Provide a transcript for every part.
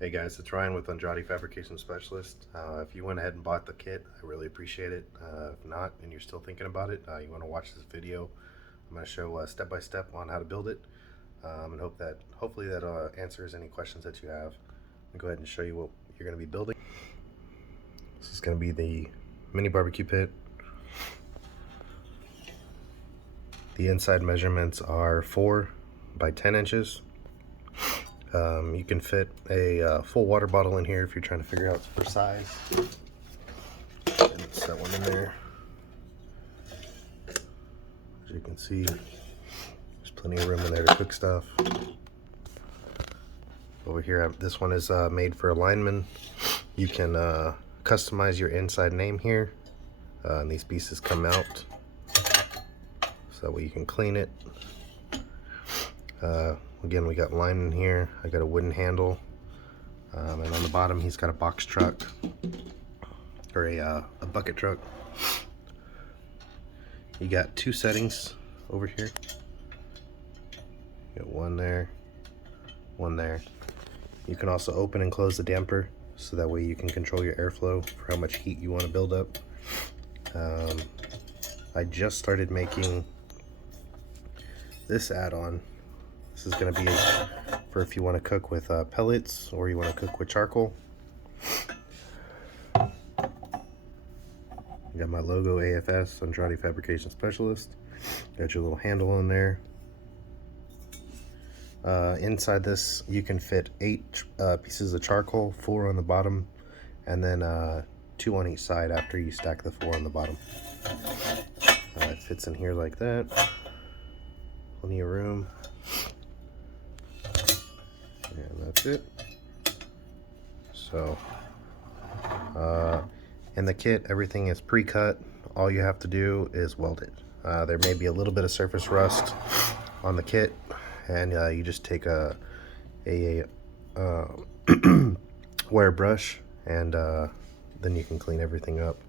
Hey guys, it's Ryan with Andrade Fabrication Specialist. If you went ahead and bought the kit, I really appreciate it. If not, and you're still thinking about it, you want to watch this video. I'm going to show step by step on how to build it, and hopefully that answers any questions that you have. I'll go ahead and show you what you're going to be building. This is going to be the mini barbecue pit. The inside measurements are 4 by 10 inches. You can fit a full water bottle in here if you're trying to figure out for size. And set one in there. As you can see, there's plenty of room in there to cook stuff. Over here, this one is made for a lineman. You can customize your inside name here. And these pieces come out, so that way you can clean it. Again, we got lineman here. I got a wooden handle, and on the bottom he's got a box truck, or a bucket truck. You got 2 settings over here. You got one there, one there. You can also open and close the damper, so that way you can control your airflow for how much heat you want to build up. I just started making this add-on. This is going to be for if you want to cook with pellets or you want to cook with charcoal. You got my logo, AFS, Andrade Fabrication Specialist. Got your little handle on there. Inside this, you can fit 8 pieces of charcoal, 4 on the bottom, and then 2 on each side after you stack the 4 on the bottom. It fits in here like that. Plenty of room. And that's it. So in the kit, everything is pre-cut. All you have to do is weld it. There may be a little bit of surface rust on the kit, and you just take a wire brush, and then you can clean everything up.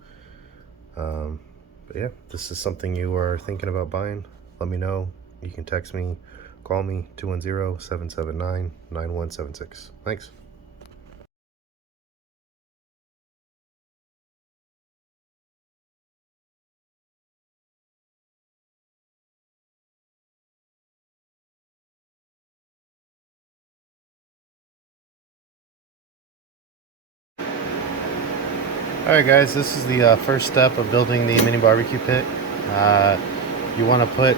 But yeah, this is something you are thinking about buying, let me know. You can text me, call me, 210-779-9176. Thanks. Alright guys, this is the first step of building the mini barbecue pit. You want to put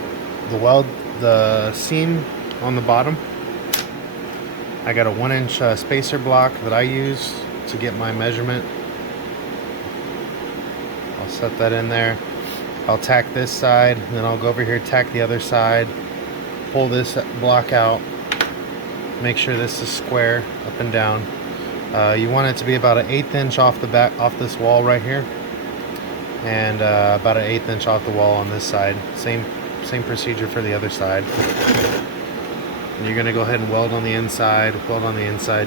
the seam on the bottom. I got a 1-inch spacer block that I use to get my measurement. I'll set that in there. I'll tack this side, and then I'll go over here, tack the other side, pull this block out, make sure this is square up and down. You want it to be about an 1/8 inch off this wall right here, and about an 1/8 inch off the wall on this side. Same procedure for the other side. And you're gonna go ahead and weld on the inside,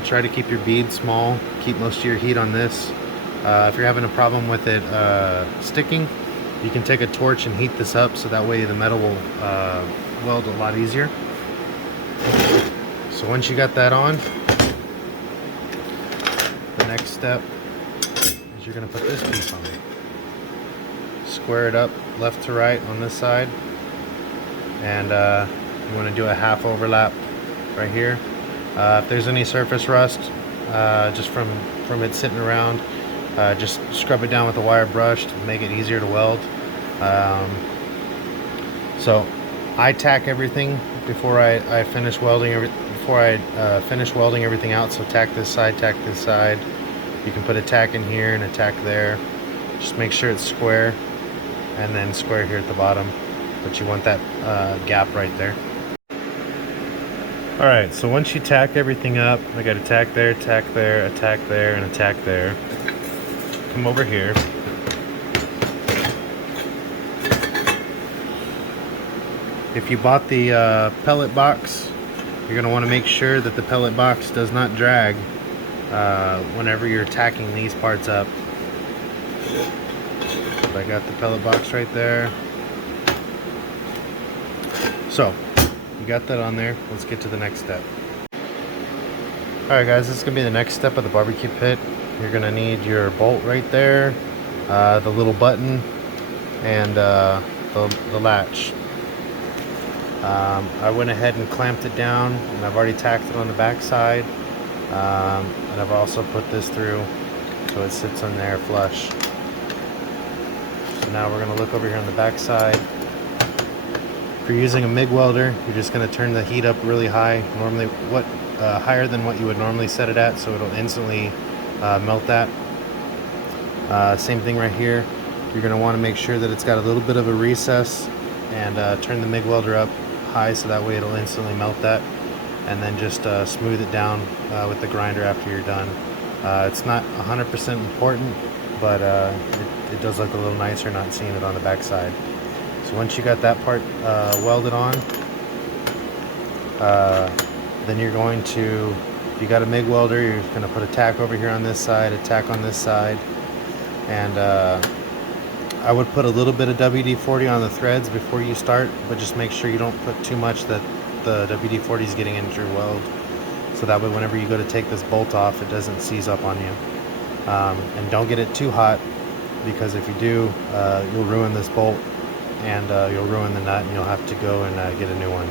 Try to keep your bead small, keep most of your heat on this. If you're having a problem with it sticking, you can take a torch and heat this up, so that way the metal will weld a lot easier. So once you got that on, the next step is you're gonna put this piece on. Square it up left to right on this side, and you want to do a half overlap right here. If there's any surface rust, just from it sitting around, just scrub it down with a wire brush to make it easier to weld. So I tack everything before I finish welding everything out. So tack this side. You can put a tack in here and a tack there. Just make sure it's square, and then square here at the bottom, but you want that gap right there. Alright, so once you tack everything up, I got a tack there, a tack there, and a tack there. Come over here. If you bought the pellet box, you're going to want to make sure that the pellet box does not drag whenever you're tacking these parts up. But I got the pellet box right there. So, you got that on there. Let's get to the next step. Alright guys, this is going to be the next step of the barbecue pit. You're going to need your bolt right there, the little button, and the latch. I went ahead and clamped it down, and I've already tacked it on the back side, and I've also put this through so it sits on there flush. So now we're going to look over here on the back side. If you're using a MIG welder, you're just going to turn the heat up really high, normally higher than what you would normally set it at, so it'll instantly melt that. Same thing right here. You're going to want to make sure that it's got a little bit of a recess, and turn the MIG welder up high so that way it'll instantly melt that, and then just smooth it down with the grinder after you're done. It's not 100% important, but it does look a little nicer not seeing it on the back side. So once you got that part welded on, then you're going to, if you got a MIG welder, you're going to put a tack over here on this side, a tack on this side, and I would put a little bit of WD-40 on the threads before you start, but just make sure you don't put too much that the WD-40 is getting into your weld, so that way whenever you go to take this bolt off, it doesn't seize up on you. And don't get it too hot, because if you do, you'll ruin this bolt, and you'll ruin the nut, and you'll have to go and get a new one.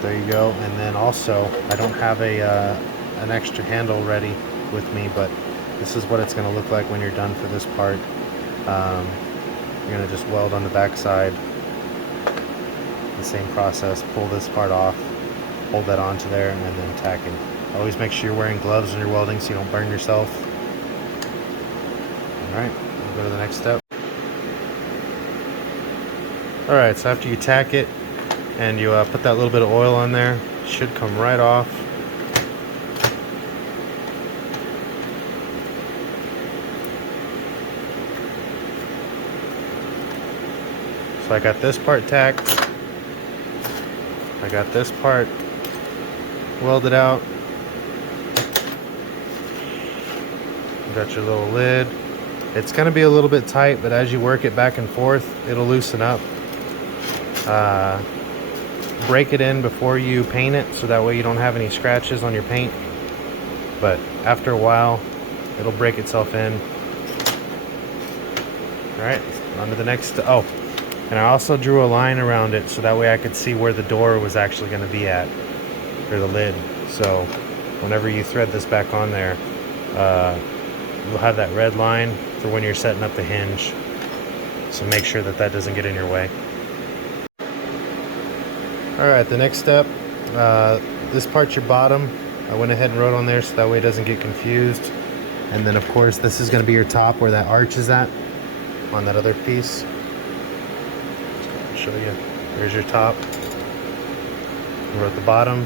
There you go. And then also, I don't have an extra handle ready with me, but this is what it's going to look like when you're done for this part. You're going to just weld on the back side. The same process. Pull this part off, hold that onto there, and then tack it. Always make sure you're wearing gloves when you're welding so you don't burn yourself. Alright, we'll go to the next step. Alright, so after you tack it and you put that little bit of oil on there, it should come right off. So I got this part tacked, I got this part welded out, you got your little lid. It's going to be a little bit tight, but as you work it back and forth, it'll loosen up. Break it in before you paint it, so that way you don't have any scratches on your paint, but after a while it'll break itself in. Alright, on to the next. Oh, and I also drew a line around it so that way I could see where the door was actually going to be at, or the lid. So whenever you thread this back on there, you'll have that red line for when you're setting up the hinge. So make sure that that doesn't get in your way. Alright, the next step, this part's your bottom. I went ahead and wrote on there so that way it doesn't get confused. And then of course this is going to be your top where that arch is at on that other piece. Show you. There's your top. I wrote the bottom.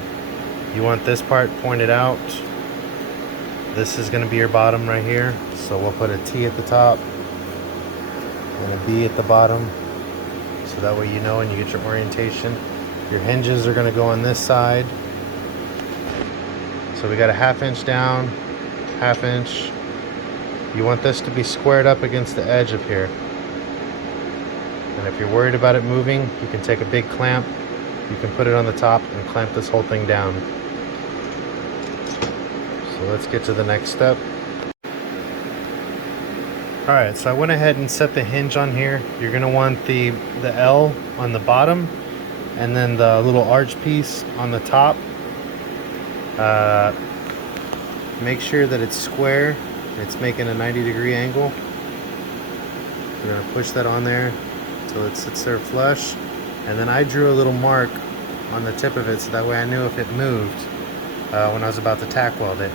You want this part pointed out. This is going to be your bottom right here. So we'll put a T at the top and a B at the bottom. So that way you know and you get your orientation. Your hinges are going to go on this side. So we got a 1/2 inch down, 1/2 inch. You want this to be squared up against the edge of here. And if you're worried about it moving, you can take a big clamp, you can put it on the top and clamp this whole thing down. So let's get to the next step. Alright, so I went ahead and set the hinge on here. You're going to want the L on the bottom, and then the little arch piece on the top. Make sure that it's square, it's making a 90-degree angle. We're going to push that on there until it sits there flush, and then I drew a little mark on the tip of it so that way I knew if it moved when I was about to tack weld it.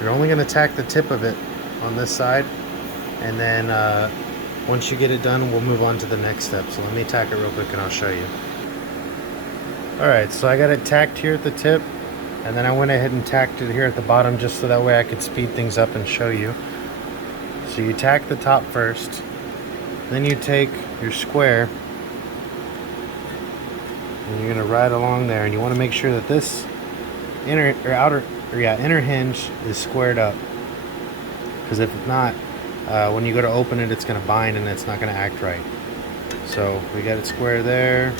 You're only going to tack the tip of it on this side, and then once you get it done, we'll move on to the next step. So let me tack it real quick and I'll show you. Alright, so I got it tacked here at the tip, and then I went ahead and tacked it here at the bottom just so that way I could speed things up and show you. So you tack the top first, then you take your square and you're going to ride along there, and you want to make sure that this inner hinge is squared up, because if not, when you go to open it, it's going to bind and it's not going to act right. So we got it square there,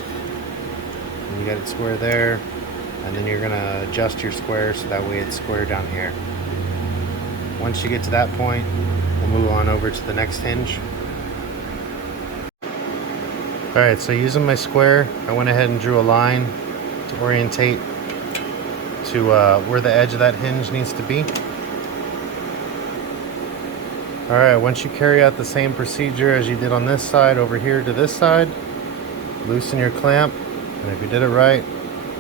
and you got it square there, and then you're gonna adjust your square so that way it's square down here. Once you get to that point, we'll move on over to the next hinge. Alright, so using my square, I went ahead and drew a line to orientate to where the edge of that hinge needs to be. Alright, once you carry out the same procedure as you did on this side over here to this side, loosen your clamp, and if you did it right,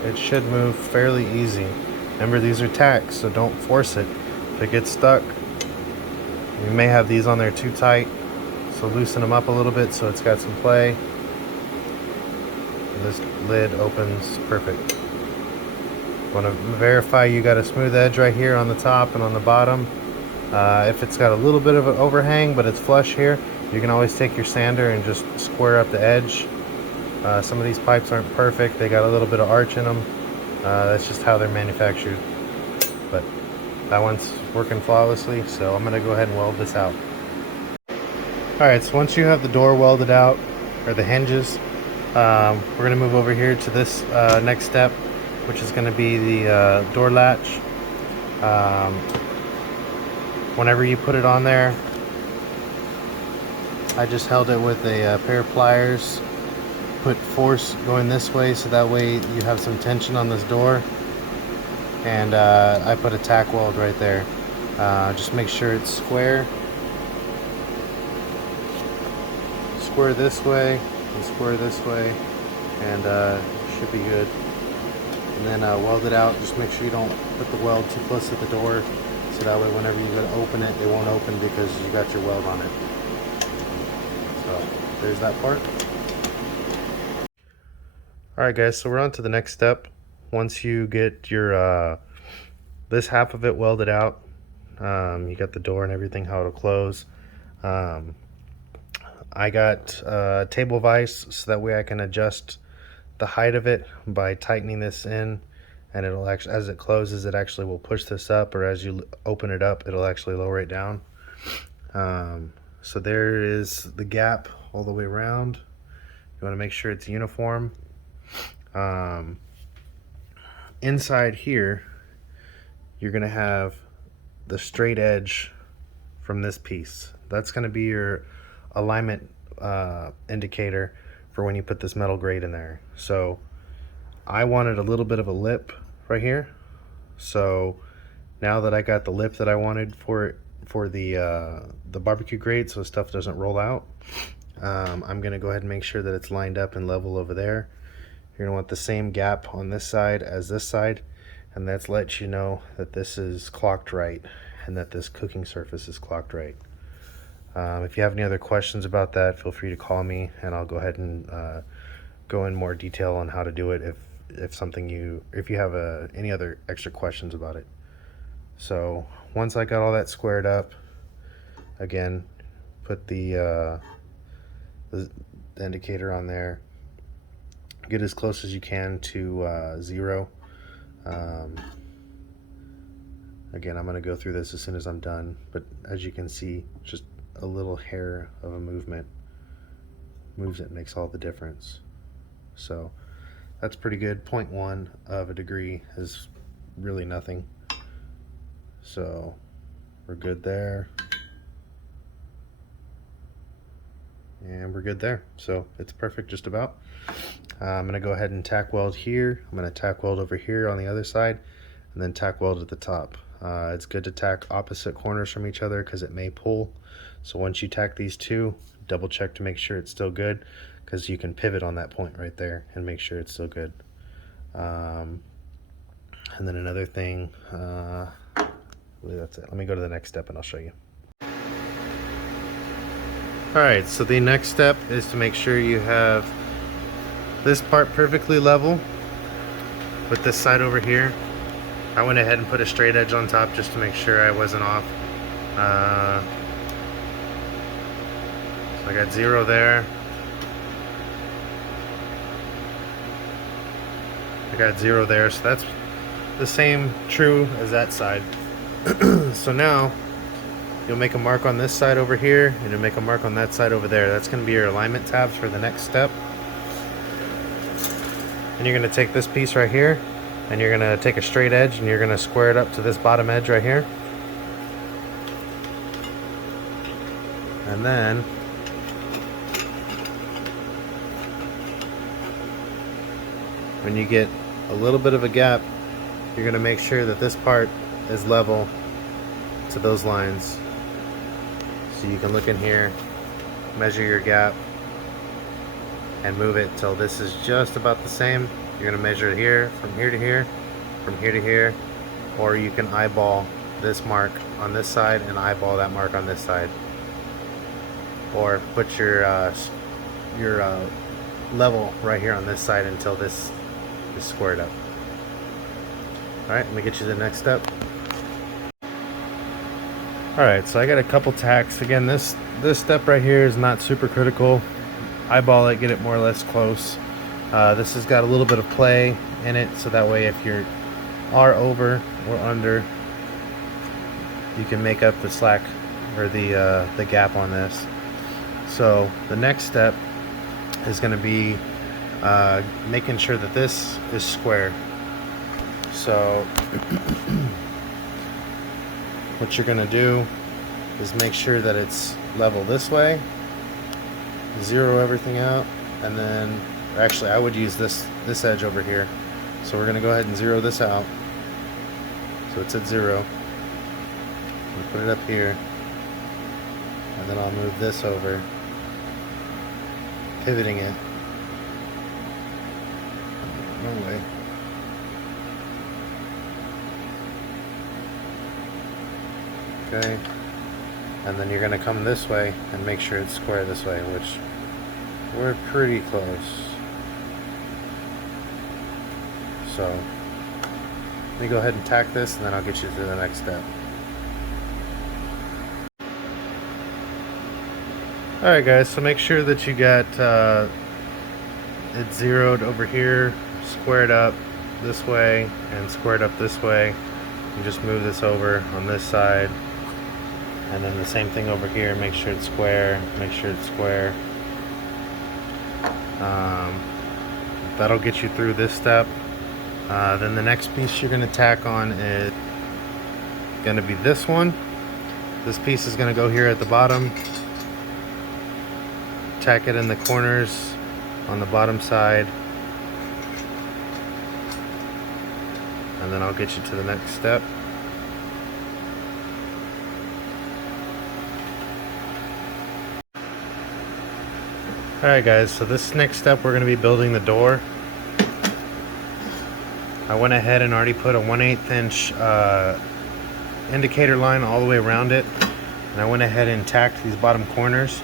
it should move fairly easy. Remember, these are tacks, so don't force it. If it gets stuck, you may have these on there too tight, so loosen them up a little bit so it's got some play. This lid opens perfect. Want to verify you got a smooth edge right here on the top and on the bottom. If it's got a little bit of an overhang but it's flush here, you can always take your sander and just square up the edge. Some of these pipes aren't perfect, they got a little bit of arch in them. That's just how they're manufactured, but that one's working flawlessly, so I'm going to go ahead and weld this out. Alright, so once you have the door welded out, or the hinges, we're going to move over here to this next step, which is going to be the door latch. Whenever you put it on there, I just held it with a pair of pliers, put force going this way so that way you have some tension on this door, and I put a tack weld right there. Just make sure it's square. Square this way and square this way, and should be good. And then weld it out. Just make sure you don't put the weld too close to the door, so that way whenever you go to open it, it won't open because you got your weld on it. So there's that part. Alright guys, so we're on to the next step. Once you get your this half of it welded out, you got the door and everything, how it'll close. I got table vise so that way I can adjust the height of it by tightening this in, and it'll actually, as it closes, it actually will push this up, or as you open it up, it'll actually lower it down. So there is the gap all the way around. You want to make sure it's uniform. Inside here, you're going to have the straight edge from this piece. That's going to be your alignment indicator for when you put this metal grate in there. So I wanted a little bit of a lip right here. So now that I got the lip that I wanted for the barbecue grate, so stuff doesn't roll out, I'm gonna go ahead and make sure that it's lined up and level over there. You're gonna want the same gap on this side as this side, and that's let you know that this is clocked right and that this cooking surface is clocked right. If you have any other questions about that, feel free to call me, and I'll go ahead and go in more detail on how to do it if you have any other extra questions about it. So once I got all that squared up, again, put the indicator on there. Get as close as you can to 0. Again, I'm going to go through this as soon as I'm done, but as you can see, just a little hair of a movement moves it, makes all the difference. So that's pretty good. 0.1 of a degree is really nothing, so we're good there, and we're good there. So it's perfect just about. I'm going to go ahead and tack weld here. I'm going to tack weld over here on the other side, and then tack weld at the top. It's good to tack opposite corners from each other because it may pull. So once you tack these two, double check to make sure it's still good, because you can pivot on that point right there and make sure it's still good. And then another thing, I believe that's it. Let me go to the next step and I'll show you. Alright, so the next step is to make sure you have this part perfectly level with this side over here. I went ahead and put a straight edge on top just to make sure I wasn't off. So I got 0 there. I got 0 there, so that's the same true as that side. So now you'll make a mark on this side over here, and you'll make a mark on that side over there. That's going to be your alignment tabs for the next step. And you're going to take this piece right here, and you're gonna take a straight edge and you're gonna square it up to this bottom edge right here. And then when you get a little bit of a gap, you're gonna make sure that this part is level to those lines. So you can look in here, measure your gap, and move it till this is just about the same. You're gonna measure it here, from here to here, from here to here, or you can eyeball this mark on this side and eyeball that mark on this side, or put your level right here on this side until this is squared up. Alright, let me get you the next step. Alright, so I got a couple tacks. Again, this step right here is not super critical. Eyeball it, get it more or less close. This has got a little bit of play in it, so that way if you are over or under, you can make up the slack or the gap on this. So the next step is going to be making sure that this is square. So what you're going to do is make sure that it's level this way, zero everything out, and then actually I would use this edge over here. So we're going to go ahead and zero this out so it's at 0. I'll put it up here, and then I'll move this over, pivoting it. Wrong way. Okay, and then you're going to come this way and make sure it's square this way, which we're pretty close. So let me go ahead and tack this, and then I'll get you to the next step. Alright guys, so make sure that you got it zeroed over here, squared up this way, and squared up this way. You just move this over on this side, and then the same thing over here. Make sure it's square, make sure it's square. That'll get you through this step. Then the next piece you're going to tack on is going to be this one. This piece is going to go here at the bottom. Tack it in the corners on the bottom side, and then I'll get you to the next step. Alright guys, so this next step we're going to be building the door. I went ahead and already put a 1/8 inch indicator line all the way around it, and I went ahead and tacked these bottom corners.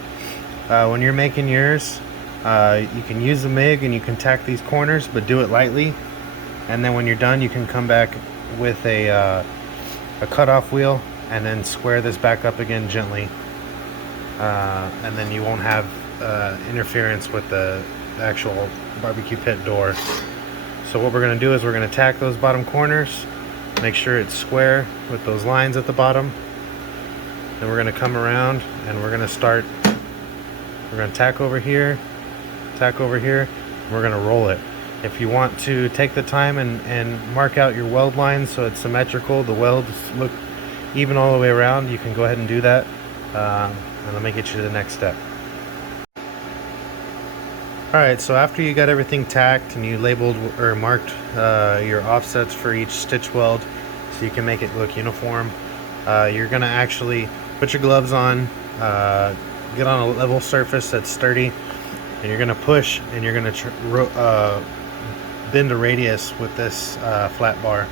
When you're making yours, you can use the MIG and you can tack these corners, but do it lightly, and then when you're done you can come back with a cutoff wheel and then square this back up again gently, and then you won't have interference with the actual barbecue pit door. So what we're going to do is we're going to tack those bottom corners, make sure it's square with those lines at the bottom. Then we're going to come around and we're going to start. We're going to tack over here, and we're going to roll it. If you want to take the time and mark out your weld lines so it's symmetrical, the welds look even all the way around, you can go ahead and do that. And let me get you to the next step. Alright, so after you got everything tacked and you labeled or marked your offsets for each stitch weld so you can make it look uniform, you're going to actually put your gloves on, get on a level surface that's sturdy, and you're going to push and you're going to bend a radius with this flat bar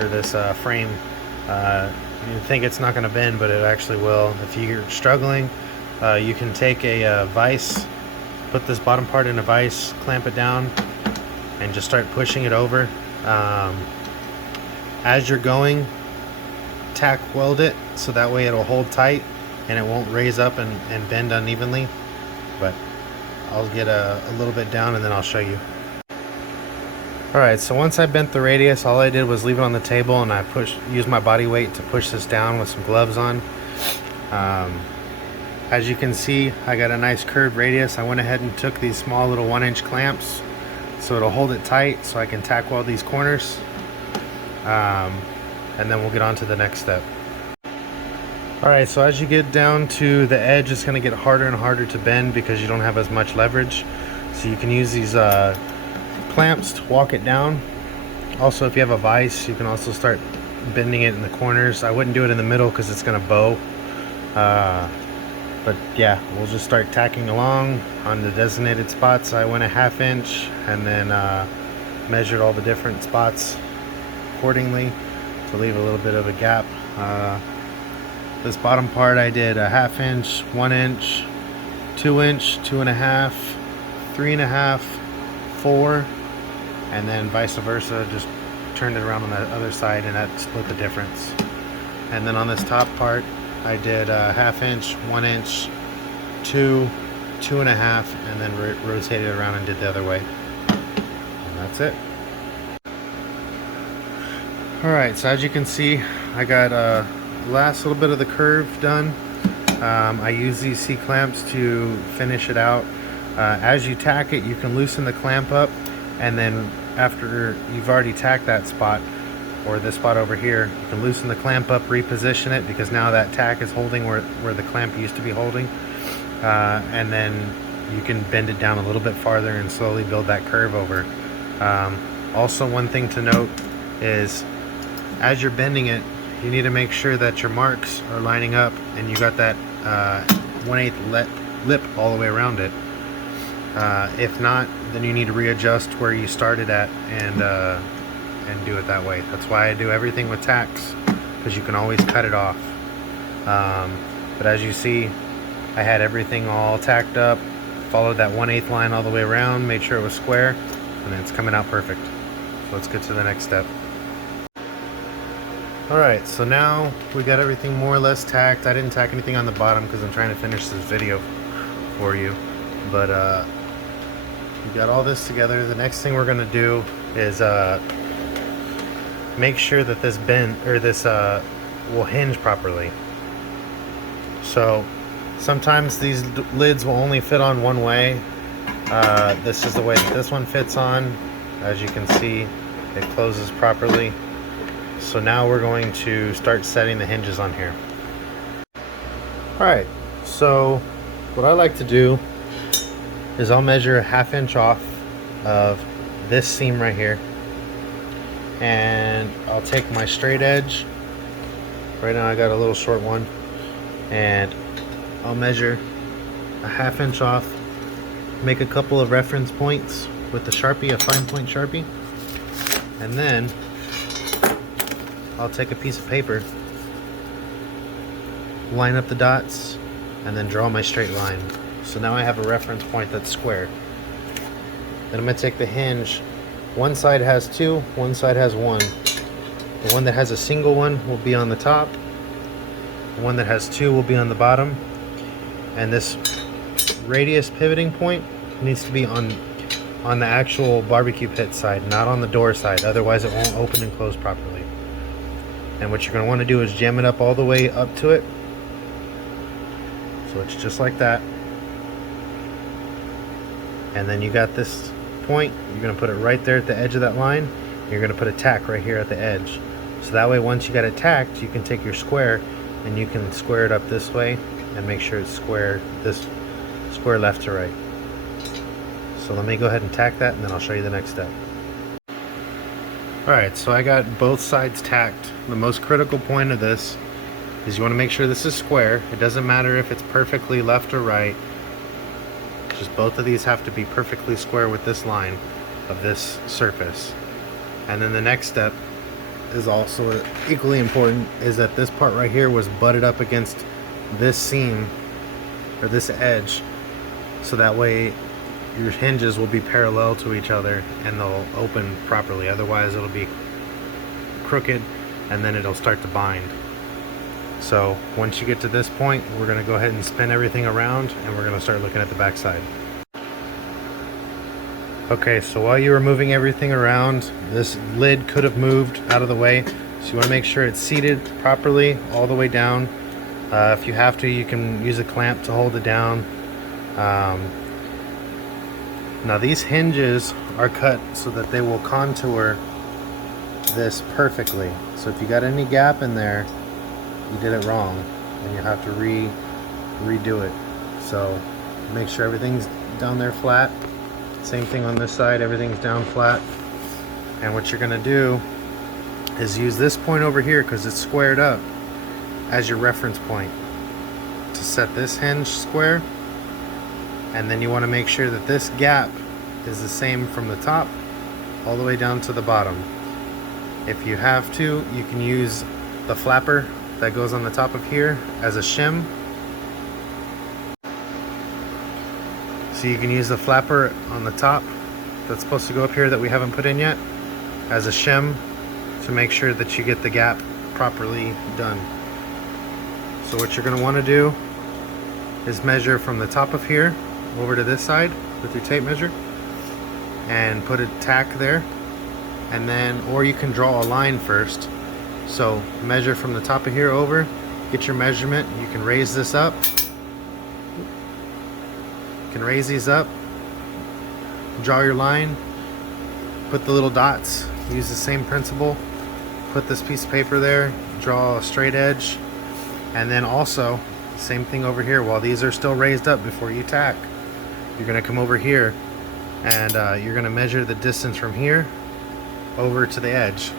or this frame. You think it's not going to bend, but it actually will. If you're struggling, you can take a vise, put this bottom part in a vise, clamp it down, and just start pushing it over. As you're going, tack weld it so that way it'll hold tight and it won't raise up and bend unevenly. But I'll get a little bit down and then I'll show you. Alright, so once I bent the radius, all I did was leave it on the table and I used my body weight to push this down with some gloves on. As you can see, I got a nice curved radius. I went ahead and took these small little 1-inch clamps, so it'll hold it tight so I can tack weld these corners, and then we'll get on to the next step. Alright, so as you get down to the edge, it's going to get harder and harder to bend because you don't have as much leverage. So you can use these clamps to walk it down. Also, if you have a vise, you can also start bending it in the corners. I wouldn't do it in the middle because it's going to bow. But yeah, we'll just start tacking along on the designated spots. I went a 1/2 inch and then measured all the different spots accordingly to leave a little bit of a gap. This bottom part I did a 1/2 inch, 1 inch, 2 inch, 2.5, 3.5, 4, and then vice versa, just turned it around on the other side and that split the difference. And then on this top part I did a 1/2 inch, 1 inch, 2, 2.5, and then rotated around and did the other way. And that's it. Alright, so as you can see, I got last little bit of the curve done. I use these C-clamps to finish it out. As you tack it, you can loosen the clamp up, and then after you've already tacked that spot, or this spot over here, you can loosen the clamp up, reposition it, because now that tack is holding where the clamp used to be holding, and then you can bend it down a little bit farther and slowly build that curve over. Also, one thing to note is as you're bending it, you need to make sure that your marks are lining up and you got that 1/8 lip all the way around it. If not, then you need to readjust where you started at and do it that way. That's why I do everything with tacks, because you can always cut it off. But as you see, I had everything all tacked up, followed that 1/8 line all the way around, made sure it was square, and it's coming out perfect. So let's get to the next step. Alright, so now we got everything more or less tacked. I didn't tack anything on the bottom because I'm trying to finish this video for you. But we got all this together. The next thing we're going to do is make sure that this will hinge properly. So sometimes these lids will only fit on one way. This is the way that this one fits on. As you can see, it closes properly. So now we're going to start setting the hinges on here. Alright, so what I like to do is I'll measure a 1/2 inch off of this seam right here, and I'll take my straight edge. Right now I got a little short one, and I'll measure a 1/2 inch off, make a couple of reference points with the Sharpie, a fine point Sharpie, and then I'll take a piece of paper, line up the dots, and then draw my straight line. So now I have a reference point that's square. Then I'm going to take the hinge. One side has 2, one side has 1. The one that has a single one will be on the top. The one that has 2 will be on the bottom. And this radius pivoting point needs to be on the actual barbecue pit side, not on the door side. Otherwise it won't open and close properly. And what you're going to want to do is jam it up all the way up to it. So it's just like that. And then you got this point, you're going to put it right there at the edge of that line. You're going to put a tack right here at the edge. So that way once you got it tacked, you can take your square and you can square it up this way and make sure it's square, this square left to right. So let me go ahead and tack that, and then I'll show you the next step. Alright, so I got both sides tacked. The most critical point of this is you want to make sure this is square. It doesn't matter if it's perfectly left or right. Just both of these have to be perfectly square with this line of this surface. And then the next step is also equally important, is that this part right here was butted up against this seam or this edge, so that way your hinges will be parallel to each other and they'll open properly. Otherwise it'll be crooked and then it'll start to bind. So once you get to this point, we're going to go ahead and spin everything around and we're going to start looking at the back side. Okay, so while you were moving everything around, this lid could have moved out of the way. So you want to make sure it's seated properly all the way down. If you have to, you can use a clamp to hold it down. Now these hinges are cut so that they will contour this perfectly. So if you got any gap in there, you did it wrong and you have to redo it. So make sure everything's down there flat. Same thing on this side, everything's down flat. And what you're gonna do is use this point over here, because it's squared up, as your reference point to set this hinge square. And then you want to make sure that this gap is the same from the top all the way down to the bottom. If you have to, you can use the flapper that goes on the top of here as a shim. So you can use the flapper on the top that's supposed to go up here that we haven't put in yet as a shim to make sure that you get the gap properly done. So what you're going to want to do is measure from the top of here over to this side with your tape measure and put a tack there, and then, or you can draw a line first. So measure from the top of here over, get your measurement. You can raise this up, you can raise these up, draw your line, put the little dots, use the same principle, put this piece of paper there, draw a straight edge, and then also same thing over here. While these are still raised up before you tack, you're going to come over here and you're going to measure the distance from here over to the edge,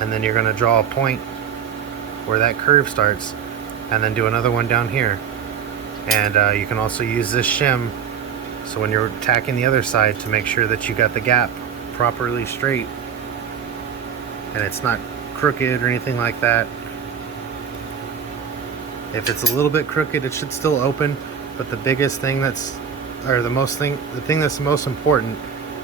and then you're going to draw a point where that curve starts, and then do another one down here. And you can also use this shim, so when you're tacking the other side, to make sure that you got the gap properly straight and it's not crooked or anything like that. If it's a little bit crooked, it should still open, but the biggest thing the thing that's most important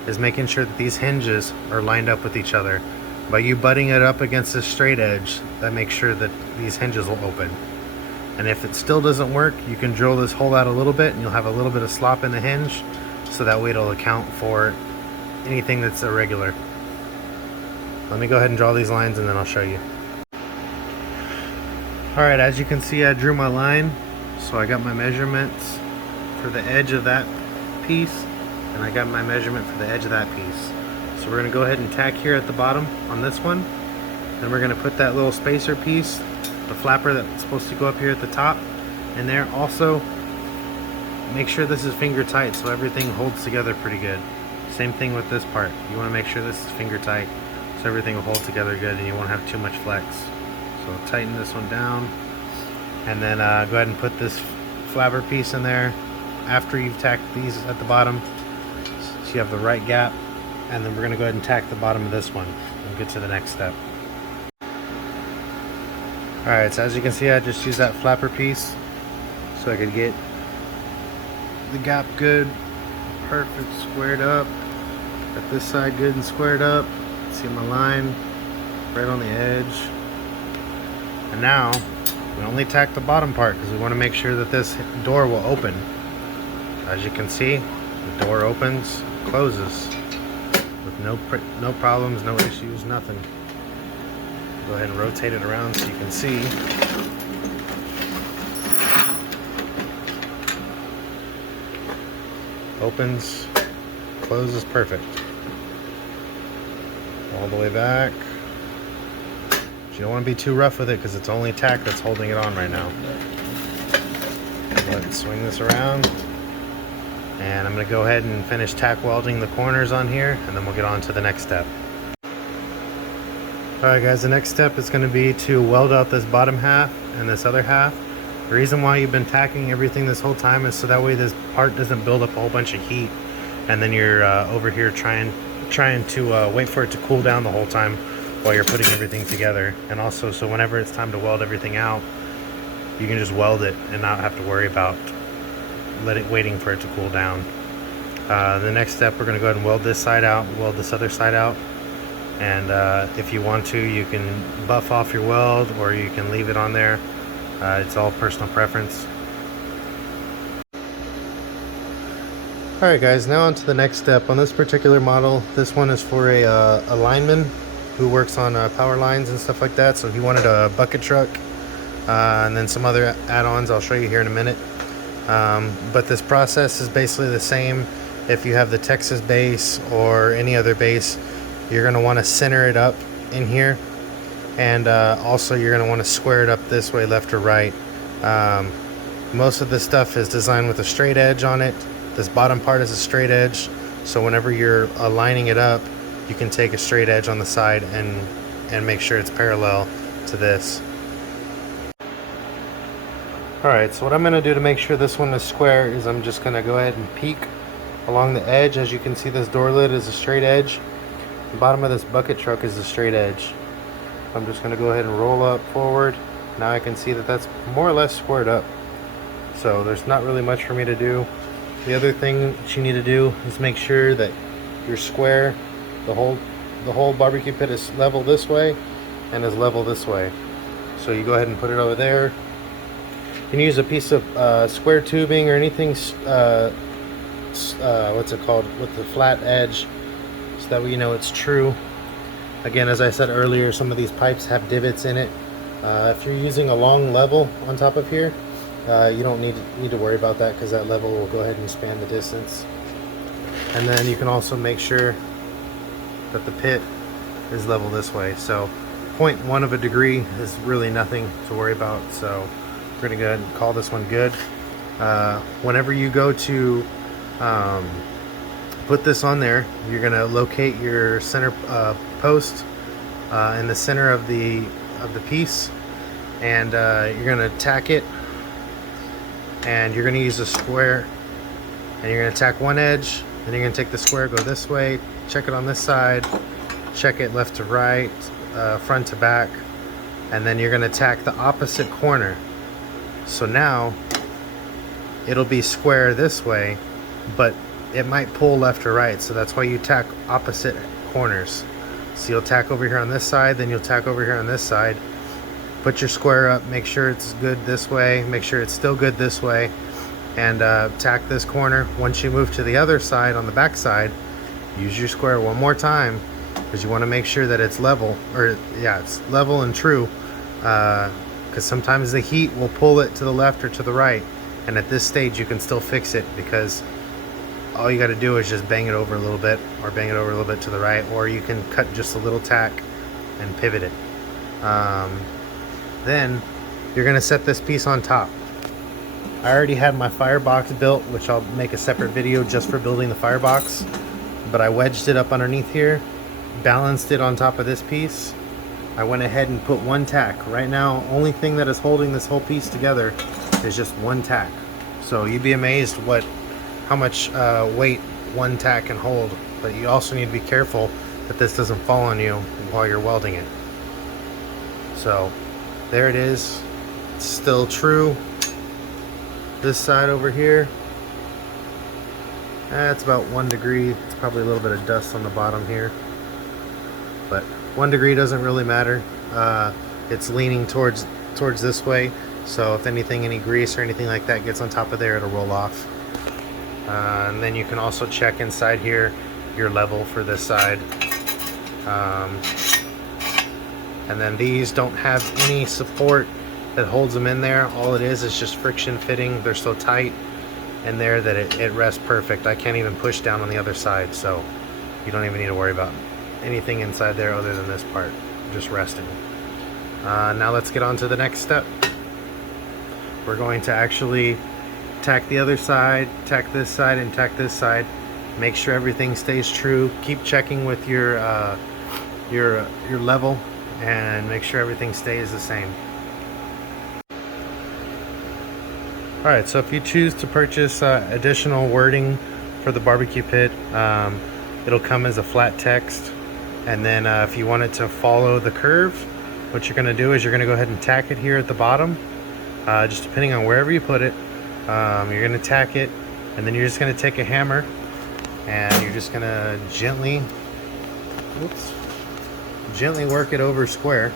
is making sure that these hinges are lined up with each other. By you butting it up against this straight edge, that makes sure that these hinges will open. And if it still doesn't work, you can drill this hole out a little bit and you'll have a little bit of slop in the hinge, so that way it'll account for anything that's irregular. Let me go ahead and draw these lines and then I'll show you. Alright, as you can see, I drew my line. So I got my measurements for the edge of that piece, and I got my measurement for the edge of that piece. So we're going to go ahead and tack here at the bottom on this one. Then we're going to put that little spacer piece, the flapper that's supposed to go up here at the top, in there. Also, make sure this is finger tight so everything holds together pretty good. Same thing with this part. You want to make sure this is finger tight so everything will hold together good and you won't have too much flex. So tighten this one down, and then go ahead and put this flapper piece in there after you've tacked these at the bottom, so you have the right gap. And then we're going to go ahead and tack the bottom of this one and get to the next step. Alright, so as you can see, I just used that flapper piece so I could get the gap good, perfect, squared up. Got this side good and squared up. See my line right on the edge. And now we only tack the bottom part because we want to make sure that this door will open. As you can see, the door opens, closes with no problems, no issues, nothing. Go ahead and rotate it around so you can see. Opens, closes, perfect. All the way back. You don't want to be too rough with it because it's only tack that's holding it on right now. Let's swing this around, and I'm going to go ahead and finish tack welding the corners on here, and then we'll get on to the next step. Alright guys, the next step is going to be to weld out this bottom half and this other half. The reason why you've been tacking everything this whole time is so that way this part doesn't build up a whole bunch of heat, and then you're over here trying to wait for it to cool down the whole time while you're putting everything together. And also, so whenever it's time to weld everything out, you can just weld it and not have to worry about waiting for it to cool down. The next step, we're going to go ahead and weld this side out, weld this other side out, and if you want to, you can buff off your weld or you can leave it on there. It's all personal preference. Alright guys, now on to the next step. On this particular model, this one is for a lineman who works on power lines and stuff like that. So he wanted a bucket truck and then some other add-ons I'll show you here in a minute. But this process is basically the same if you have the Texas base or any other base, you're going to want to center it up in here, and also you're going to want to square it up this way, left or right. Most of this stuff is designed with a straight edge on it. This bottom part is a straight edge, so whenever you're aligning it up, you can take a straight edge on the side and make sure it's parallel to this. Alright, so what I'm going to do to make sure this one is square is I'm just going to go ahead and peek along the edge. As you can see, this door lid is a straight edge. The bottom of this bucket truck is a straight edge. I'm just going to go ahead and roll up forward. Now I can see that that's more or less squared up. So there's not really much for me to do. The other thing that you need to do is make sure that your square, the whole barbecue pit is level this way and is level this way. So you go ahead and put it over there. You can use a piece of square tubing or anything, what's it called, with the flat edge, so that way you know it's true. Again, as I said earlier, some of these pipes have divots in it. If you're using a long level on top of here, you don't need to worry about that, because that level will go ahead and span the distance. And then you can also make sure that the pit is level this way. So 0.1 of a degree is really nothing to worry about. So we're gonna go ahead and call this one good. Whenever you go to put this on there, you're gonna locate your center post in the center of the piece, and you're gonna tack it, and you're gonna use a square, and you're gonna tack one edge, then you're gonna take the square, go this way, check it on this side, check it left to right, front to back, and then you're gonna tack the opposite corner. So now it'll be square this way, but it might pull left or right, so that's why you tack opposite corners. So you'll tack over here on this side, then you'll tack over here on this side, put your square up, make sure it's good this way, make sure it's still good this way, and tack this corner. Once you move to the other side, on the back side, use your square one more time, because you want to make sure that it's level, or yeah, it's level and true, because sometimes the heat will pull it to the left or to the right, and at this stage you can still fix it, because all you got to do is just bang it over a little bit, or bang it over a little bit to the right, or you can cut just a little tack and pivot it. Then you're going to set this piece on top. I already had my firebox built, which I'll make a separate video just for building the firebox, but I wedged it up underneath here, balanced it on top of this piece. I went ahead and put one tack. Right now, only thing that is holding this whole piece together is just one tack. So you'd be amazed how much weight one tack can hold, but you also need to be careful that this doesn't fall on you while you're welding it. So there it is. It's still true. This side over here, it's about 1 degree. It's probably a little bit of dust on the bottom here, but 1 degree doesn't really matter. It's leaning towards this way, so if anything, any grease or anything like that gets on top of there, it'll roll off. And then you can also check inside here your level for this side. And then these don't have any support that holds them in there. All it is just friction fitting. They're so tight in there that it rests perfect. I can't even push down on the other side, so you don't even need to worry about anything inside there other than this part, just resting. Now let's get on to the next step. We're going to actually tack the other side, tack this side, and tack this side. Make sure everything stays true. Keep checking with your level, and make sure everything stays the same. Alright, so if you choose to purchase additional wording for the barbecue pit, it'll come as a flat text, and then if you want it to follow the curve, what you're going to do is you're going to go ahead and tack it here at the bottom, just depending on wherever you put it. You're going to tack it, and then you're just going to take a hammer, and you're just going to gently work it over square.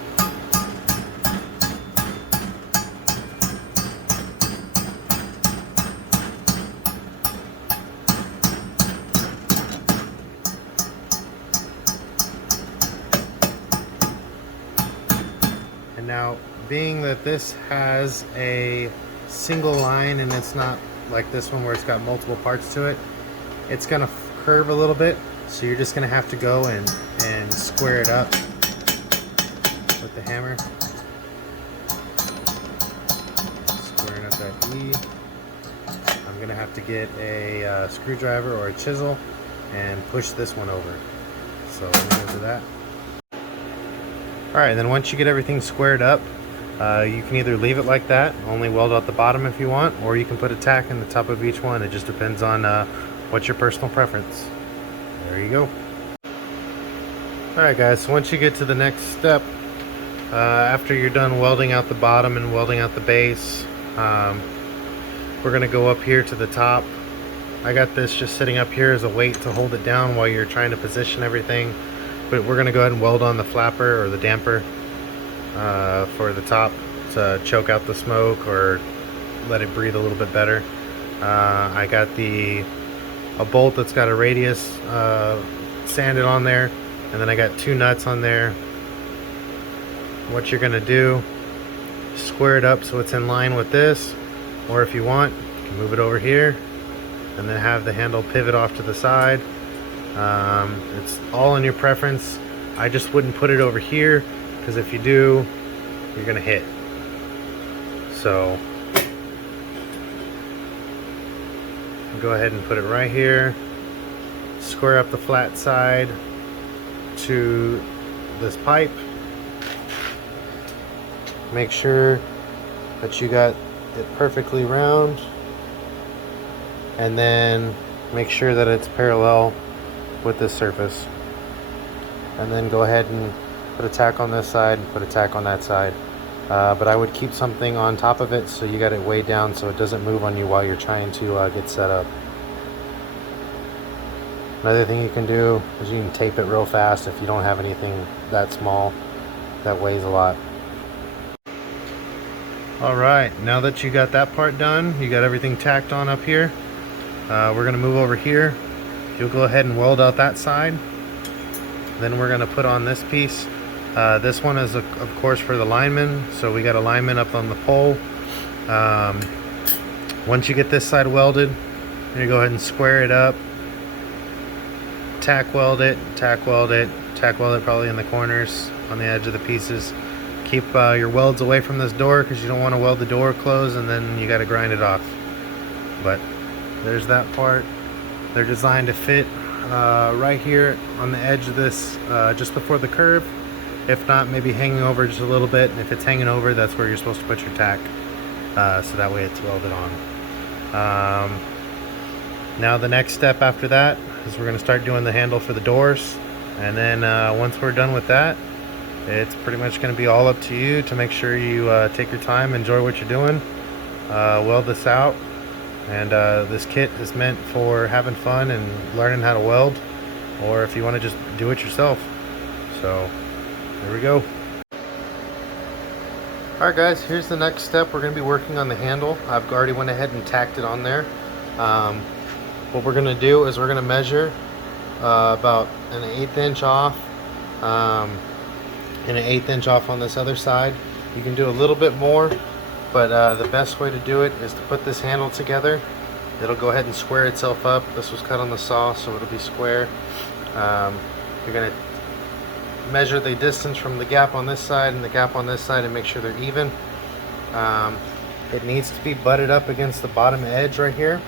And now, being that this has a single line and it's not like this one where it's got multiple parts to it, it's gonna curve a little bit, so you're just gonna have to go and square it up with the hammer. Squaring up that E. I'm gonna have to get a screwdriver or a chisel and push this one over. So I'm gonna do that. Alright, then once you get everything squared up, you can either leave it like that, only weld out the bottom if you want, or you can put a tack in the top of each one. It just depends on what's your personal preference. There you go. Alright guys, so once you get to the next step, after you're done welding out the bottom and welding out the base, we're going to go up here to the top. I got this just sitting up here as a weight to hold it down while you're trying to position everything. But we're going to go ahead and weld on the flapper or the damper for the top to choke out the smoke or let it breathe a little bit better. I got a bolt that's got a radius sanded on there, and then I got 2 nuts on there. What you're going to do, square it up so it's in line with this, or if you want, you can move it over here and then have the handle pivot off to the side. It's all in your preference. I just wouldn't put it over here, because if you do, you're gonna hit. So go ahead and put it right here. Square up the flat side to this pipe. Make sure that you got it perfectly round, and then make sure that it's parallel with this surface, and then go ahead and put a tack on this side and put a tack on that side, but I would keep something on top of it so you got it way down so it doesn't move on you while you're trying to get set up. Another thing you can do is you can tape it real fast if you don't have anything that small that weighs a lot. Alright, now that you got that part done, you got everything tacked on up here, we're going to move over here. You'll go ahead and weld out that side. Then we're going to put on this piece. This one is of course for the lineman, so we got a lineman up on the pole. Once you get this side welded, you're going to go ahead and square it up, tack weld it, tack weld it, tack weld it probably in the corners on the edge of the pieces. Keep your welds away from this door, because you don't want to weld the door closed and then you got to grind it off. But there's that part. They're designed to fit right here on the edge of this, just before the curve. If not, maybe hanging over just a little bit. And if it's hanging over, that's where you're supposed to put your tack, so that way it's welded on. Now the next step after that is we're going to start doing the handle for the doors, and then once we're done with that, it's pretty much going to be all up to you to make sure you take your time, enjoy what you're doing, weld this out. And this kit is meant for having fun and learning how to weld, or if you want to just do it yourself. So there we go. Alright guys, here's the next step. We're going to be working on the handle. I've already went ahead and tacked it on there. What we're going to do is we're going to measure about an 1/8 inch off, and an 1/8 inch off on this other side. You can do a little bit more, but the best way to do it is to put this handle together. It'll go ahead and square itself up. This was cut on the saw, so it'll be square. You're going to measure the distance from the gap on this side and the gap on this side and make sure they're even. It needs to be butted up against the bottom edge right here.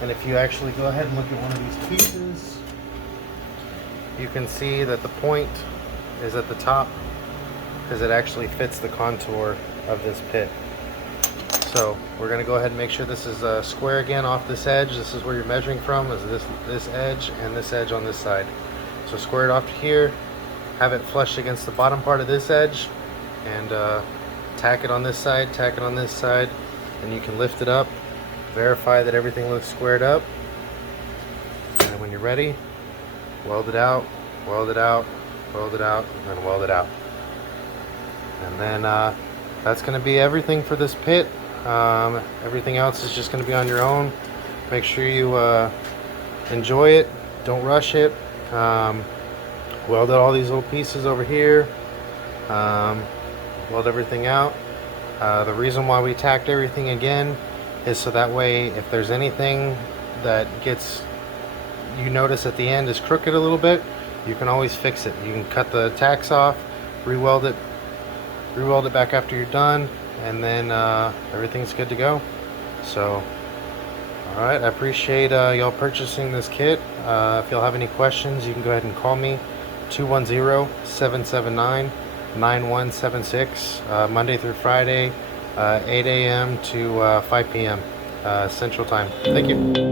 And if you actually go ahead and look at one of these pieces, you can see that the point is at the top, because it actually fits the contour of this pit. So we're going to go ahead and make sure this is square again off this edge. This is where you're measuring from, is this edge and this edge on this side. So square it off to here, have it flush against the bottom part of this edge, and tack it on this side, tack it on this side, and you can lift it up, verify that everything looks squared up, and when you're ready, weld it out, weld it out, weld it out, and then weld it out. And then that's going to be everything for this pit. Everything else is just going to be on your own. Make sure you enjoy it, don't rush it. Welded all these little pieces over here, weld everything out. The reason why we tacked everything again is so that way if there's anything that gets, you notice at the end is crooked a little bit, you can always fix it. You can cut the tacks off, re-weld it back after you're done, and then everything's good to go. So alright, I appreciate y'all purchasing this kit. If y'all have any questions, you can go ahead and call me, 210-779-9176, Monday through Friday, 8 a.m. to 5 p.m. Central Time. Thank you.